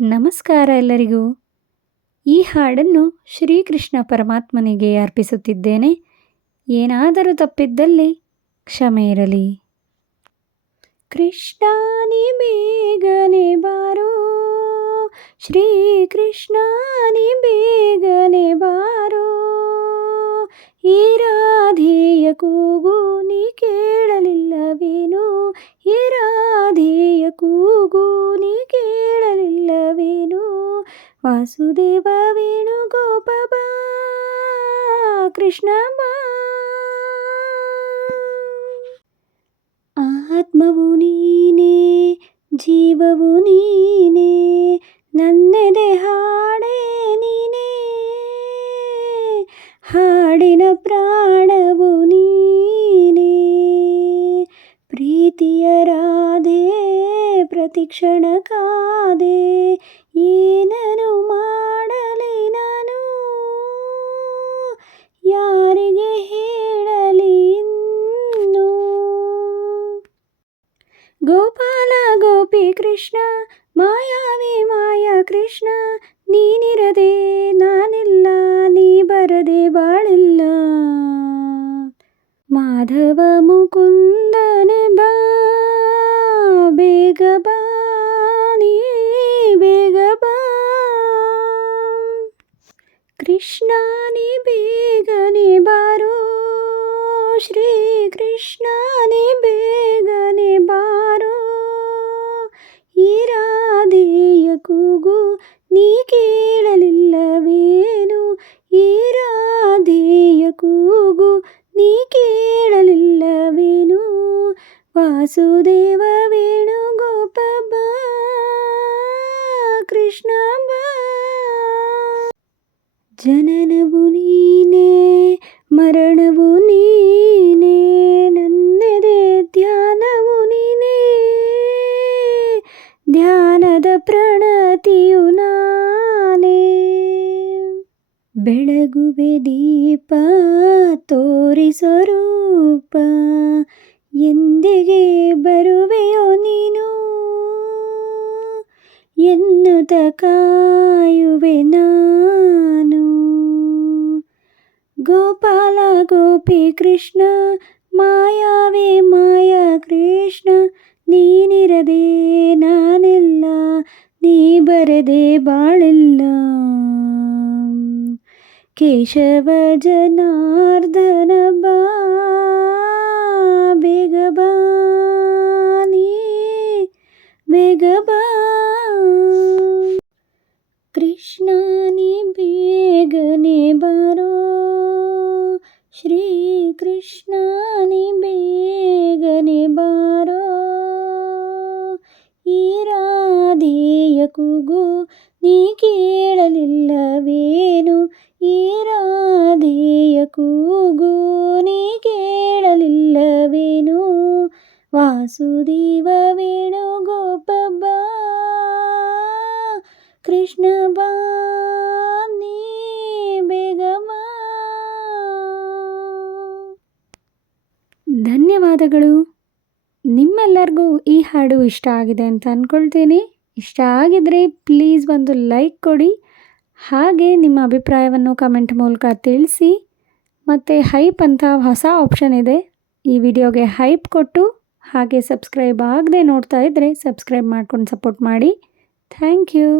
ನಮಸ್ಕಾರ ಎಲ್ಲರಿಗೂ. ಈ ಹಾಡನ್ನು ಶ್ರೀಕೃಷ್ಣ ಪರಮಾತ್ಮನಿಗೆ ಅರ್ಪಿಸುತ್ತಿದ್ದೇನೆ. ಏನಾದರೂ ತಪ್ಪಿದ್ದಲ್ಲಿ ಕ್ಷಮೆ ಇರಲಿ. ಕೃಷ್ಣ ನೀ ಬೇಗನೆ ಬಾರೋ, ಶ್ರೀಕೃಷ್ಣ ನೀ ಬೇಗನೆ ಬಾರೋ, ಈ ರಾಧೆಯ ಕೂಗು ನೀ ಕೇಳಲಿಲ್ಲವೇನು, ಈ ರಾಧೆಯ ಕೂಗು ನೀ ಕೇಳಲಿಲ್ಲವೇನು, ವಾಸುದೇವ ವೇಣುಗೋಪ ಬಾ, ಕೃಷ್ಣ ಬಾ. ಆತ್ಮವು ನೀನೇ, ಜೀವವು ನೀನೇ, ನನ್ನೆದೆ ಹಾಡೇ ನೀನೇ, ಹಾಡಿನ ಪ್ರಾಣವು ನೀನೇ, ಪ್ರೀತಿಯ ರಾಧೆ ಪ್ರತಿಕ್ಷಣ ಕಾದೆ, ಏನನು ಮಾಡಲಿ ನಾನು, ಯಾರಿಗೆ ಹೇಳಲಿ ಇನ್ನು. ಗೋಪಾಲ ಗೋಪಿ ಕೃಷ್ಣ, ಮಾಯಾವಿ ಮಾಯಾ ಕೃಷ್ಣ, ನೀನಿರದೆ ನಾನಿಲ್ಲ, ನೀ ಬರದೆ ಬಾಳಿಲ್ಲ. ಮಾಧವ ಮುಕುಂದನೆ ಬಾ, ಬೇಗ ಬಾ, ನೀ ಬೇಗ ಬಾ. ಕೃಷ್ಣ ನೀ ಬೇಗನೆ ಬಾರೋ, ಶ್ರೀ ಕೃಷ್ಣ ನೀ ಬೇಗನೆ ಬಾರೋ, ಈ ರಾಧೆಯ ಕೂಗು ನೀ ಕೇಳಲಿಲ್ಲವೇನು, ಈ ರಾಧೆಯ ಕೂಗು ನೀ ಕೇಳಲಿಲ್ಲವೇನು, ವಾಸುದೇವ ವೇಣುಗೋಪ ಬಾ, ಕೃಷ್ಣ ಬಾ. ಜನನವು ನೀನೇ, ಮರಣವು ನೀನೇ, ನನ್ನೆದೆ ಧ್ಯಾನವು ನೀನೇ, ಧ್ಯಾನದ ಪ್ರಣತಿಯು ನಾನೇ. ಬೆಳಗುವೆ ದೀಪ ತೋರಿಸೋ ರೂಪ, ಎಂದಿಗೆ ಬರುವೆಯೋ ನೀನು, ಎನ್ನುತ್ತ ಕಾಯುವೆ ನಾನು. ಗೋಪಾಲ ಗೋಪಿ ಕೃಷ್ಣ, ಮಾಯಾವೇ ಮಾಯಾ ಕೃಷ್ಣ, ನೀನಿರದೆ ನಾನಿಲ್ಲ, ನೀ ಬರದೆ ಬಾಳಿಲ್ಲ. ಕೇಶವ ಜನಾರ್ದನ ಬಾ, ಬೇಗ ಬಾ, ನೀ ಬೇಗ ಬಾ. ಕೃಷ್ಣ ನೀ ಬೇಗನೆ ಬಾರೋ, ಶ್ರೀ ಕೃಷ್ಣ ನೀ ಬೇಗನೆ ಬಾರೋ, ಈ ರಾಧೆಯ ಕೂಗು ನೀ ಕೇಳಲಿಲ್ಲವೇನು, ಈ ರಾಧೆಯ ಕೂಗು ನೀ ಕೇಳಲಿಲ್ಲವೇನು, ವಾಸುದೇವ ವೇಣುಗೋಪ ಬಾ, ಕೃಷ್ಣ ಬಾ, ನೀ ಬೇಗ ಬಾ. ಧನ್ಯವಾದಗಳು. ನಿಮ್ಮೆಲ್ಲರಿಗೂ ಈ ಹಾಡು ಇಷ್ಟ ಆಗಿದೆ ಅಂತ ಅಂದ್ಕೊಳ್ತೀನಿ. ಇಷ್ಟ ಆಗಿದ್ರೆ ಪ್ಲೀಸ್ ಒಂದು ಲೈಕ್ ಕೊಡಿ, ಹಾಗೆ ನಿಮ್ಮ ಅಭಿಪ್ರಾಯವನ್ನು ಕಮೆಂಟ್ ಮೂಲಕ ತಿಳಿಸಿ. ಮತ್ತು ಹೈಪ್ ಅಂತ ಹೊಸ ಆಪ್ಷನ್ ಇದೆ, ಈ ವಿಡಿಯೋಗೆ ಹೈಪ್ ಕೊಟ್ಟು ಹಾಗೆ ಸಬ್ಸ್ಕ್ರೈಬ್ ಆಗದೆ ನೋಡ್ತಾ ಇದ್ದರೆ ಸಬ್ಸ್ಕ್ರೈಬ್ ಮಾಡ್ಕೊಂಡು ಸಪೋರ್ಟ್ ಮಾಡಿ. Thank you.